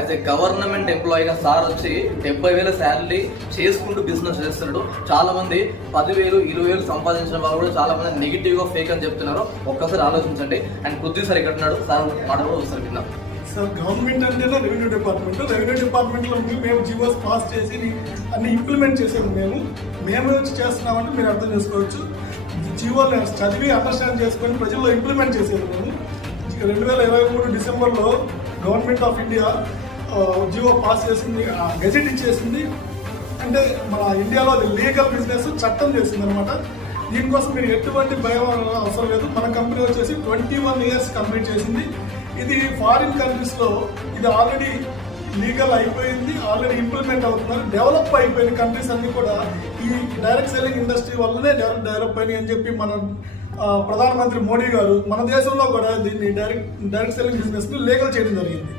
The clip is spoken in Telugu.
యాజ్ ఏ గవర్నమెంట్ ఎంప్లాయీగా సార్ వచ్చి 70,000 శాలరీ చేసుకుంటూ బిజినెస్ చేస్తున్నాడు. చాలా మంది 10,000, 20,000 సంపాదించిన వాళ్ళు కూడా చాలా మంది నెగిటివ్ గా ఫేక్ అని చెప్తున్నారు. ఒక్కసారి ఆలోచించండి. అండ్ పృథ్వీ సార్ ఇక్కడ ఉన్నాడు, సార్ మాట కూడా ఒకసారి విన్నాం. సార్ గవర్నమెంట్ అంటేనే రెవెన్యూ డిపార్ట్మెంట్లో మేము జీవోస్ పాస్ చేసి అన్ని ఇంప్లిమెంట్ చేసాము. మేము వచ్చి చేస్తున్నామంటే మీరు అర్థం చేసుకోవచ్చు. జీవోలు చదివి అండర్స్టాండ్ చేసుకొని ప్రజల్లో ఇంప్లిమెంట్ చేసేది. మేము 2023 డిసెంబర్లో government of India GO pass చేసింది, గెజెట్ ఇచ్చేసింది. అంటే మన ఇండియాలో అది లీగల్ బిజినెస్ చట్టం చేసింది అనమాట. దీనికోసం మీరు ఎటువంటి భయం అవసరం లేదు. మన కంపెనీ వచ్చేసి 21 ఇయర్స్ కంప్లీట్ చేసింది. ఇది ఫారిన్ కంట్రీస్లో ఇది ఆల్రెడీ లీగల్ అయిపోయింది, ఆల్రెడీ ఇంప్లిమెంట్ అవుతున్నారు. డెవలప్ అయిపోయిన కంట్రీస్ అన్ని కూడా ఈ డైరెక్ట్ సెల్లింగ్ ఇండస్ట్రీ వల్లనే డెవలప్ అయినాయి అని చెప్పి మన ప్రధానమంత్రి మోడీ గారు మన దేశంలో కూడా దీన్ని డైరెక్ట్ సెల్లింగ్ బిజినెస్ని లీగల్ చేయడం జరిగింది.